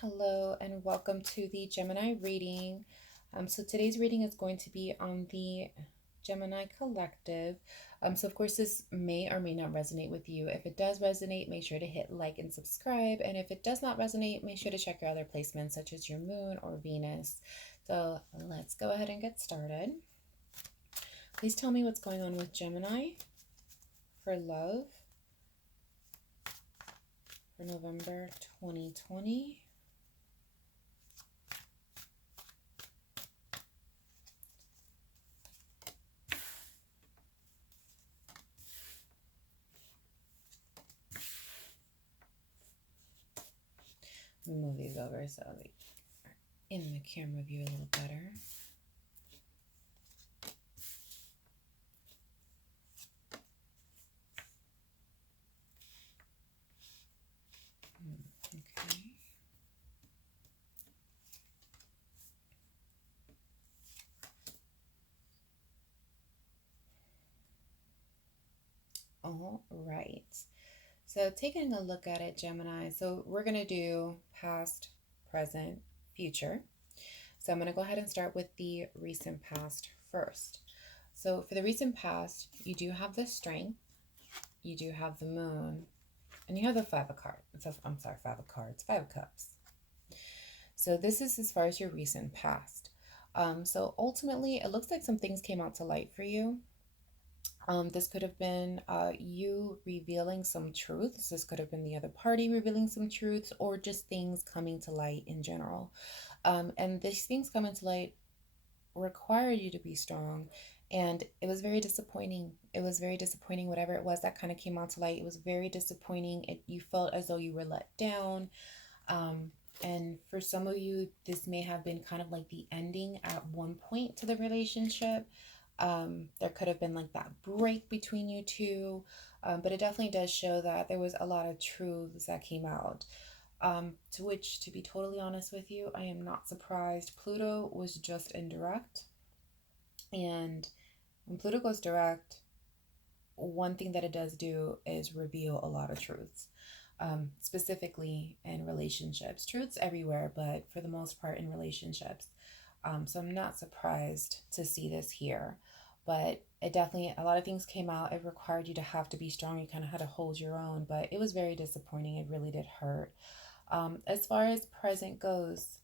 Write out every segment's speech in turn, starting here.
Hello and welcome to the Gemini reading. So today's reading is going to be on the Gemini collective. So of course this may or may not resonate with you. If it does resonate, make sure to hit like and subscribe. And if it does not resonate, make sure to check your other placements such as your moon or Venus. So let's go ahead and get started. Please tell me what's going on with Gemini for love for November 2020. Move these over so they are in the camera view a little better. Okay. All right. So taking a look at it, Gemini, so we're going to do past, present, future. So I'm going to go ahead and start with the recent past first. So for the recent past, you do have the Strength, you do have the Moon, and you have the Five of Cups. So this is as far as your recent past. So ultimately, it looks like some things came out to light for you. This could have been you revealing some truths. This could have been the other party revealing some truths, or just things coming to light in general. And these things coming to light require you to be strong. And it was very disappointing. It was very disappointing, whatever it was that kind of came out to light. It was very disappointing. You felt as though you were let down. And for some of you, this may have been kind of like the ending at one point to the relationship. There could have been like that break between you two, but it definitely does show that there was a lot of truths that came out, to which, to be totally honest with you, I am not surprised. Pluto was just indirect, and when Pluto goes direct, one thing that it does do is reveal a lot of truths, specifically in relationships. Truths everywhere, but for the most part in relationships. So I'm not surprised to see this here. But it definitely, a lot of things came out. It required you to have to be strong. You kind of had to hold your own, but it was very disappointing. It really did hurt. As far as present goes,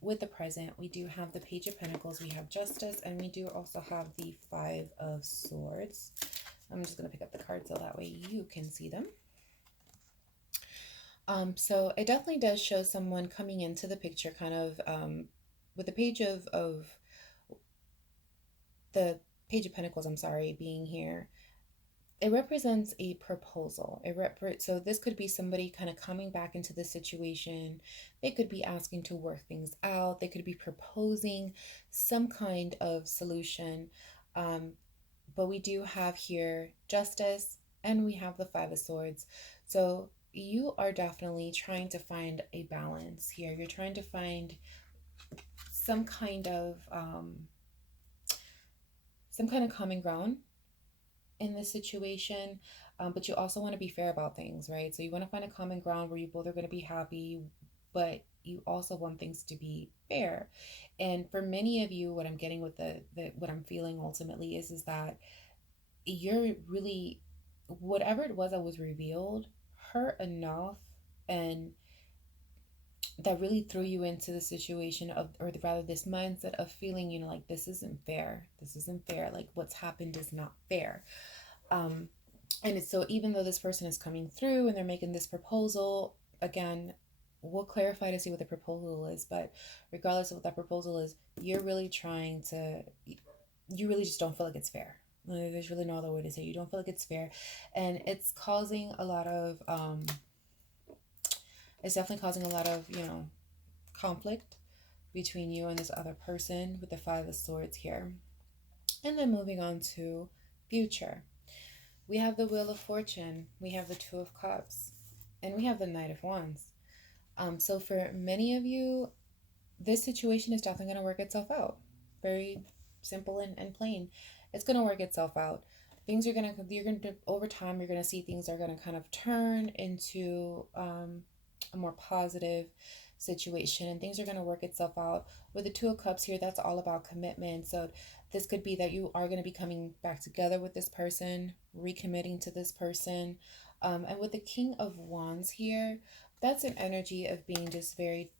with the present, we do have the Page of Pentacles, we have Justice, and we do also have the Five of Swords. I'm just going to pick up the cards so that way you can see them. So it definitely does show someone coming into the picture kind of with the Page of the Page of Pentacles, being here. It represents a proposal. So this could be somebody kind of coming back into the situation. They could be asking to work things out. They could be proposing some kind of solution. But we do have here Justice, and we have the Five of Swords. So you are definitely trying to find a balance here. You're trying to find some kind of common ground in this situation, but you also want to be fair about things, right? So you want to find a common ground where you both are going to be happy, but you also want things to be fair. And for many of you, what I'm getting with the what I'm feeling ultimately is that you're really, whatever it was that was revealed hurt enough, and that really threw you into the situation of, or rather this mindset of feeling, like this isn't fair, like what's happened is not fair. And it's, so even though this person is coming through and they're making this proposal, again, we'll clarify to see what the proposal is, but regardless of what that proposal is, you really just don't feel like it's fair. There's really no other way to say it. You don't feel like it's fair, and it's causing a lot of it's definitely causing a lot of conflict between you and this other person with the Five of Swords here. And then moving on to future, we have the Wheel of Fortune, we have the Two of Cups, and we have the Knight of Wands. So for many of you, this situation is definitely going to work itself out. Very simple and plain. It's going to work itself out. Things are going to, over time, you're going to see things are going to kind of turn into a more positive situation, and things are going to work itself out. With the Two of Cups here, that's all about commitment. So this could be that you are going to be coming back together with this person, recommitting to this person. And with the King of Wands here, that's an energy of being just very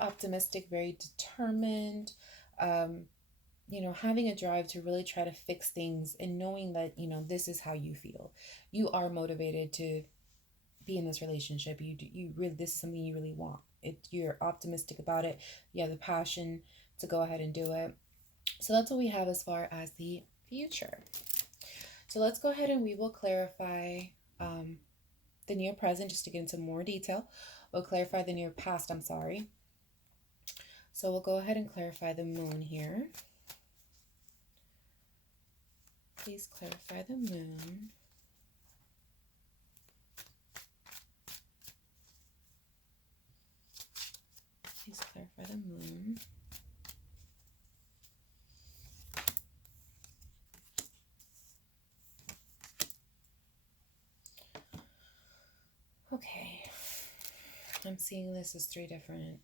optimistic, very determined, having a drive to really try to fix things and knowing that, this is how you feel. You are motivated to be in this relationship. You really, this is something you really want. You're optimistic about it. You have the passion to go ahead and do it. So that's what we have as far as the future. So let's go ahead and we will clarify the near present just to get into more detail. We'll clarify the near past, I'm sorry. So we'll go ahead and clarify the moon here. Please clarify the moon. Please clarify the moon. Okay. I'm seeing this as three different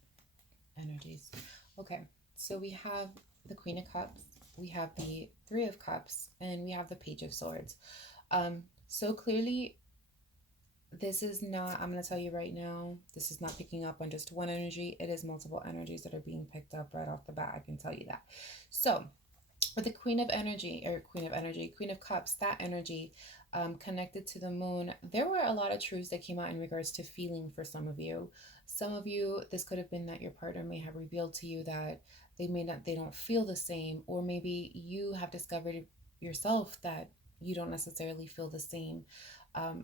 energies. Okay. So we have the Queen of Cups, we have the Three of Cups, and we have the Page of Swords. So clearly, this is not, I'm going to tell you right now, this is not picking up on just one energy. It is multiple energies that are being picked up right off the bat. I can tell you that. So with the Queen of Cups, that energy connected to the moon, there were a lot of truths that came out in regards to feeling for some of you. Some of you, this could have been that your partner may have revealed to you that they don't feel the same, or maybe you have discovered yourself that you don't necessarily feel the same.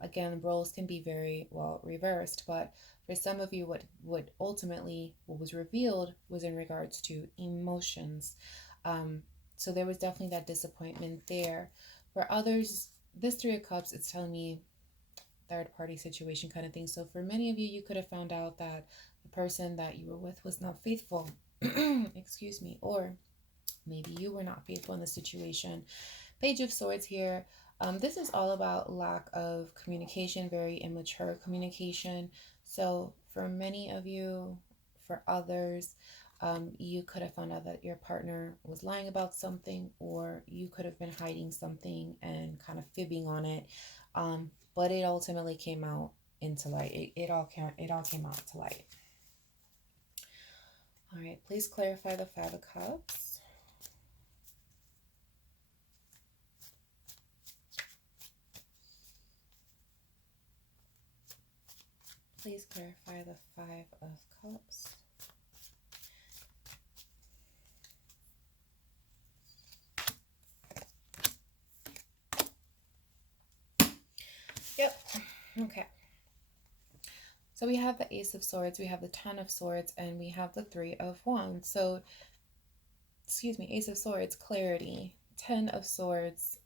Again, roles can be very well reversed, but for some of you, what ultimately what was revealed was in regards to emotions. So there was definitely that disappointment there. For others, this Three of Cups, it's telling me third party situation kind of thing. So for many of you, you could have found out that the person that you were with was not faithful. Excuse me. Or maybe you were not faithful in the situation. Page of Swords here. This is all about lack of communication, very immature communication. So for many of you, for others, you could have found out that your partner was lying about something, or you could have been hiding something and kind of fibbing on it. But it ultimately came out into light. It all came out to light. All right, please clarify the Five of Cups. Please clarify the Five of Cups. Yep. Okay. So we have the Ace of Swords, we have the Ten of Swords, and we have the Three of Wands. So, excuse me, Ace of Swords, clarity. Ten of Swords,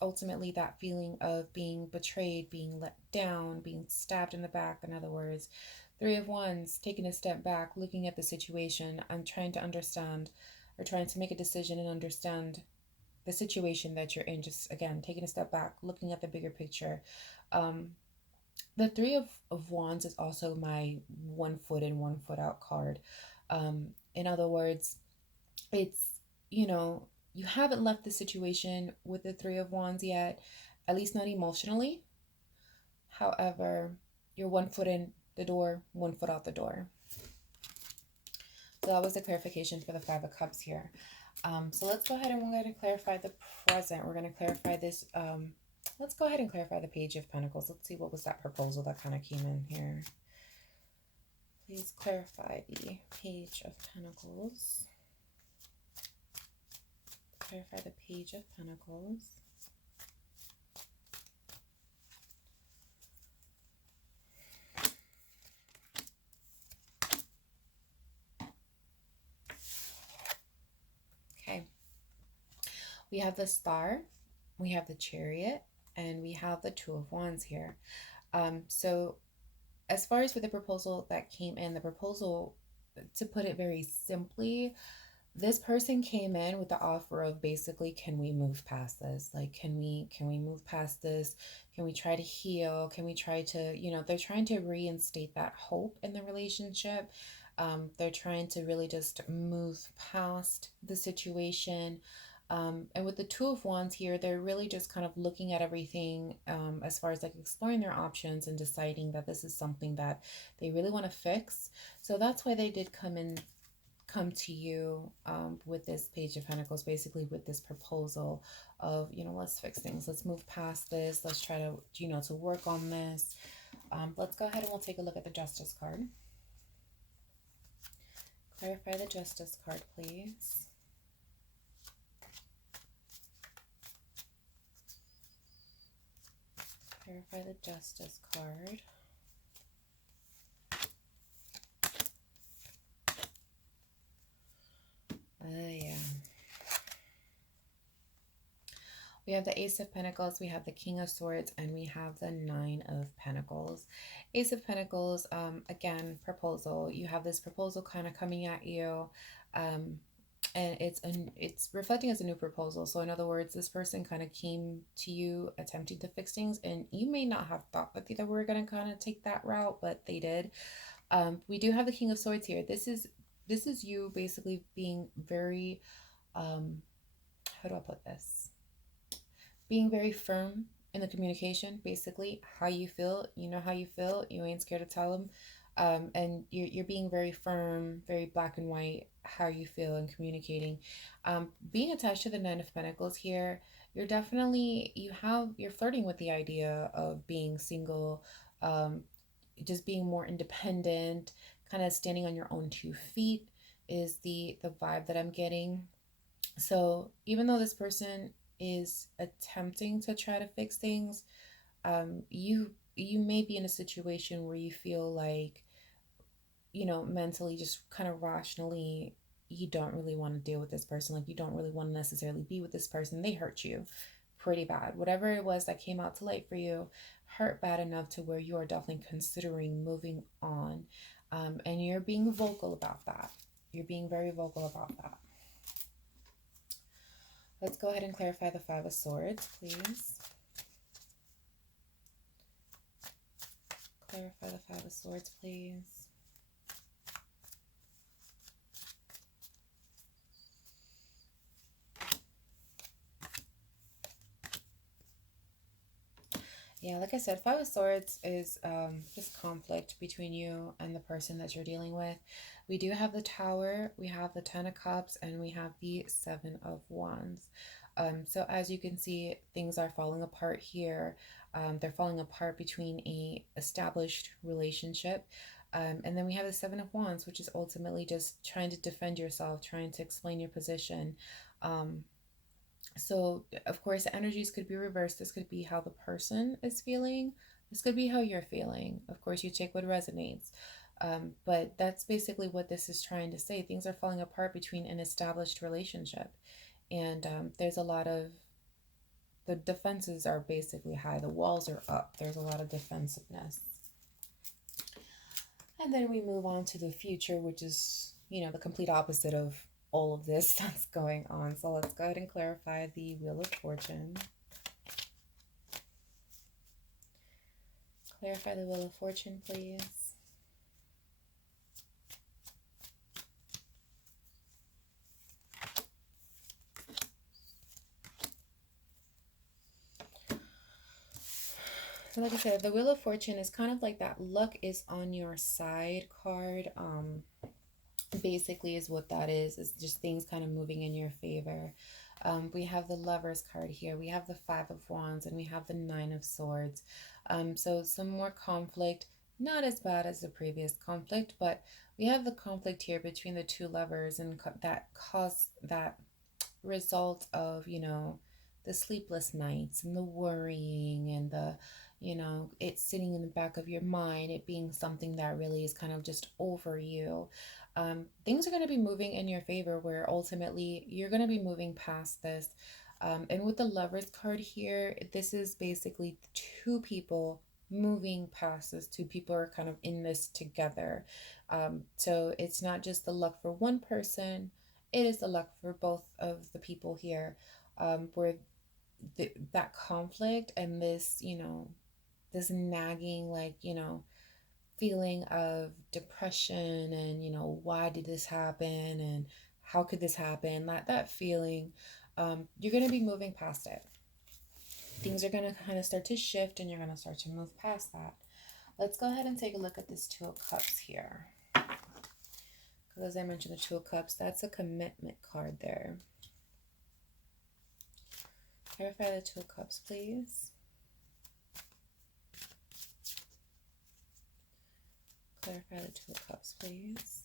ultimately that feeling of being betrayed, being let down, being stabbed in the back, in other words. Three of Wands, taking a step back, looking at the situation and trying to understand, or trying to make a decision and understand the situation that you're in. Just, again, taking a step back, looking at the bigger picture. The Three of Wands is also my 1 foot in, 1 foot out card. In other words, it's, you haven't left the situation with the Three of Wands yet, at least not emotionally. However, you're 1 foot in the door, 1 foot out the door. So that was the clarification for the Five of Cups here. So let's go ahead and we're going to clarify the present. We're going to clarify this. Let's go ahead and clarify the Page of Pentacles. Let's see what was that proposal that kind of came in here. Please clarify the Page of Pentacles. Clarify the Page of Pentacles. Okay. We have the Star, we have the Chariot, and we have the Two of Wands here. So as far as with the proposal that came in, the proposal, to put it very simply, This person came in with the offer of basically, can we move past this? Like, can we move past this? Can we try to heal? Can we try to, they're trying to reinstate that hope in the relationship. They're trying to really just move past the situation. And with the Two of Wands here, they're really just kind of looking at everything, as far as like exploring their options and deciding that this is something that they really want to fix. So that's why they did come to you, with this Page of Pentacles, basically with this proposal of, let's fix things, let's move past this, let's try to, to work on this. Let's go ahead and we'll take a look at the Justice card. Clarify the Justice card, please. Clarify the Justice card. Yeah. We have the Ace of Pentacles, we have the King of Swords, and we have the Nine of Pentacles. Ace of Pentacles, again, proposal. You have this proposal kind of coming at you, and it's reflecting as a new proposal. So in other words, this person kind of came to you attempting to fix things, and you may not have thought that they were going to kind of take that route, but they did. We do have the King of Swords here. This is you basically being very, how do I put this? Being very firm in the communication, basically how you feel. You know how you feel. You ain't scared to tell them. And you're being very firm, very black and white, how you feel and communicating. Being attached to the Nine of Pentacles here, you're definitely, you're flirting with the idea of being single, just being more independent, kind of standing on your own 2 feet is the vibe that I'm getting. So even though this person is attempting to try to fix things, you may be in a situation where you feel like, mentally, just kind of rationally, you don't really want to deal with this person. Like, you don't really want to necessarily be with this person. They hurt you pretty bad. Whatever it was that came out to light for you hurt bad enough to where you are definitely considering moving on. And you're being vocal about that. You're being very vocal about that. Let's go ahead and clarify the Five of Swords, please. Clarify the Five of Swords, please. Yeah, like I said, Five of Swords is just conflict between you and the person that you're dealing with. We do have the Tower, we have the Ten of Cups, and we have the Seven of Wands. So as you can see, things are falling apart here. They're falling apart between a established relationship. And then we have the Seven of Wands, which is ultimately just trying to defend yourself, trying to explain your position. So, of course, the energies could be reversed. This could be how the person is feeling. This could be how you're feeling. Of course, you take what resonates. But that's basically what this is trying to say. Things are falling apart between an established relationship. And there's a lot of, the defenses are basically high. The walls are up. There's a lot of defensiveness. And then we move on to the future, which is, the complete opposite of all of this that's going on. So let's go ahead and clarify the Wheel of Fortune. Clarify the Wheel of Fortune, please. So like I said, the Wheel of Fortune is kind of like that luck is on your side card. Basically is what that is. It's just things kind of moving in your favor. We have the Lovers card here. We have the Five of Wands, and we have the Nine of Swords. So some more conflict, not as bad as the previous conflict, but we have the conflict here between the two lovers, and that caused that result of, the sleepless nights and the worrying and the, it sitting in the back of your mind, it being something that really is kind of just over you. Things are going to be moving in your favor, where ultimately you're going to be moving past this. And with the Lovers card here, this is basically two people moving past this. Two people are kind of in this together. So it's not just the luck for one person it is the luck for both of the people here, where that conflict and this, this nagging, like, feeling of depression and, why did this happen and how could this happen? That feeling, you're going to be moving past it. Things are going to kind of start to shift and you're going to start to move past that. Let's go ahead and take a look at this Two of Cups here. Because as I mentioned, the Two of Cups, that's a commitment card there. Clarify the Two of Cups, please. Clarify the Two of Cups, please.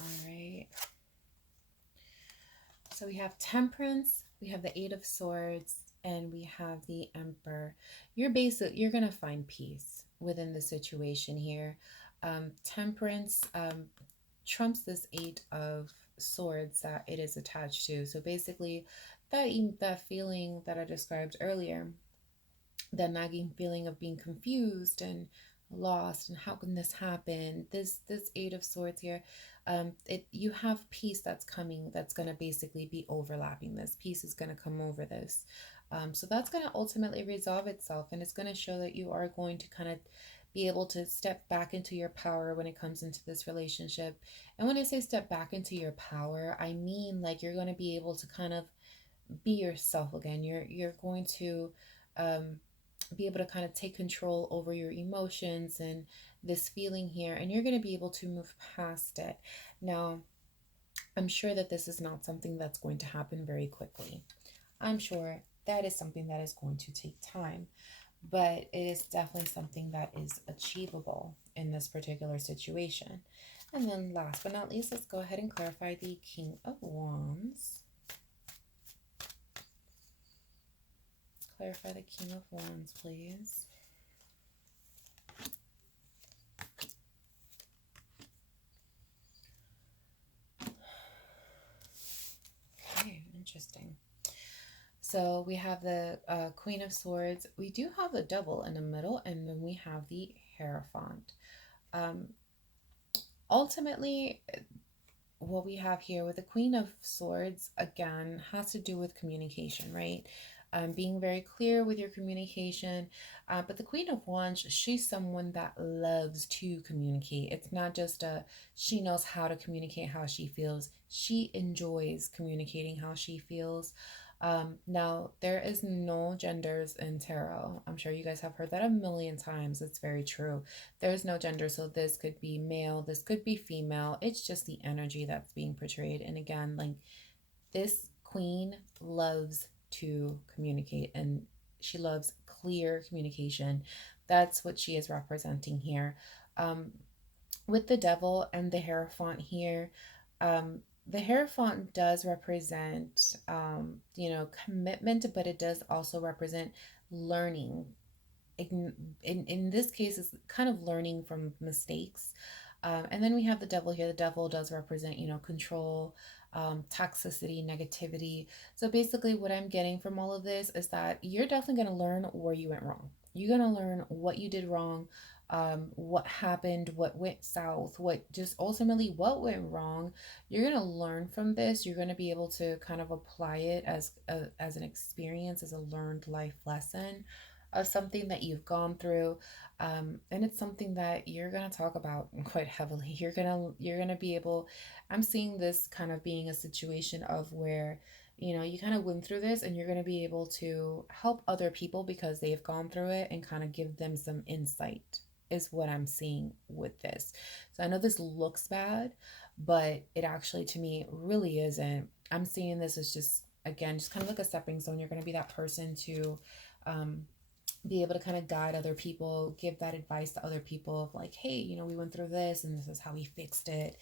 All right. So we have Temperance, we have the Eight of Swords, and we have the Emperor. You're going to find peace within the situation here. Temperance trumps this Eight of Swords that it is attached to. So basically, that feeling that I described earlier, that nagging feeling of being confused and lost and how can this happen, this Eight of Swords here, you have peace that's coming, that's going to basically be overlapping. This peace is going to come over this, so that's going to ultimately resolve itself, and it's going to show that you are going to kind of be able to step back into your power when it comes into this relationship. And when I say step back into your power, I mean like you're going to be able to kind of be yourself again. You're going to be able to kind of take control over your emotions and this feeling here, and you're going to be able to move past it. Now, I'm sure that this is not something that's going to happen very quickly. I'm sure that is something that is going to take time, but it is definitely something that is achievable in this particular situation. And then last but not least, let's go ahead and clarify the King of Wands. Clarify the King of Wands, please. Okay, interesting. So we have the Queen of Swords. We do have the Devil in the middle, and then we have the Hierophant. Ultimately, what we have here with the Queen of Swords, again, has to do with communication, right? Being very clear with your communication. But the Queen of Wands, she's someone that loves to communicate. It's not just she knows how to communicate how she feels. She enjoys communicating how she feels. Now, there is no genders in tarot. I'm sure you guys have heard that a million times. It's very true. There's no gender, so this could be male, this could be female. It's just the energy that's being portrayed. And again, like, this queen loves to communicate, and she loves clear communication. That's what she is representing here. With the Devil and the Hierophant here, the Hierophant does represent, commitment, but it does also represent learning. In this case, it's kind of learning from mistakes. And then we have the Devil here. The Devil does represent, control, toxicity, negativity. So basically what I'm getting from all of this is that you're definitely going to learn where you went wrong. You're going to learn what you did wrong, what happened, what went south, what just ultimately what went wrong. You're going to learn from this. You're going to be able to kind of apply it as an experience, as a learned life lesson of something that you've gone through. And it's something that you're going to talk about quite heavily. You're going to be able, I'm seeing this kind of being a situation of where, you kind of went through this and you're going to be able to help other people because they've gone through it and kind of give them some insight, is what I'm seeing with this. So I know this looks bad, but it actually, to me, really isn't. I'm seeing this as just, again, just kind of like a stepping stone. You're going to be that person to, be able to kind of guide other people, give that advice to other people of like, hey, we went through this and this is how we fixed it.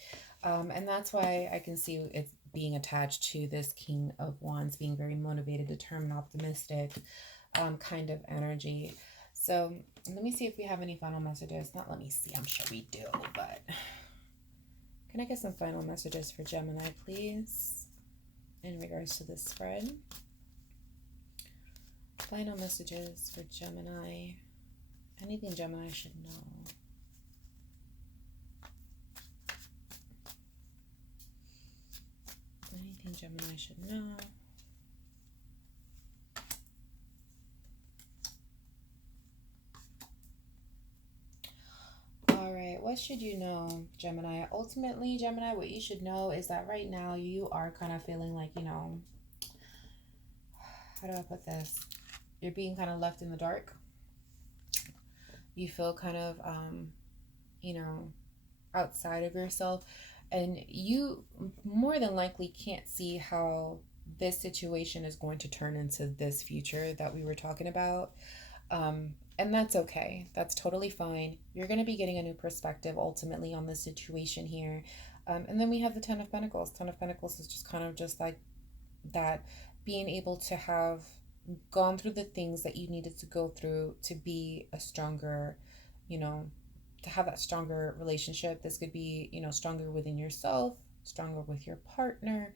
And that's why I can see it being attached to this King of Wands, being very motivated, determined, optimistic, kind of energy. So let me see if we have any final messages. Not let me see, I'm sure we do, but can I get some final messages for Gemini, please, in regards to this spread? Final messages for Gemini. Anything Gemini should know. Anything Gemini should know. All right, what should you know, Gemini? Ultimately, Gemini, what you should know is that right now you are kind of feeling like, you know, how do I put this? You're being kind of left in the dark. You feel kind of, you know, outside of yourself, and you more than likely can't see how this situation is going to turn into this future that we were talking about. And that's okay. That's totally fine. You're going to be getting a new perspective ultimately on the situation here. And then we have the Ten of Pentacles. Ten of Pentacles is just kind of just like that, being able to have gone through the things that you needed to go through to be a stronger, you know, to have that stronger relationship. This could be, you know, stronger within yourself, stronger with your partner.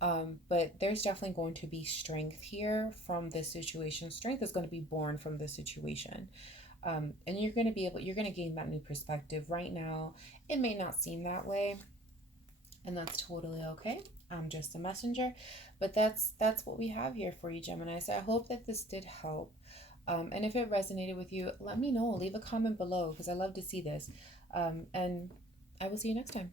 But there's definitely going to be strength here from this situation. Strength is going to be born from this situation. And you're going to be able, you're going to gain that new perspective. Right now, it may not seem that way, and that's totally okay. I'm just a messenger, but that's what we have here for you, Gemini. So I hope that this did help. And if it resonated with you, let me know. Leave a comment below because I love to see this. And I will see you next time.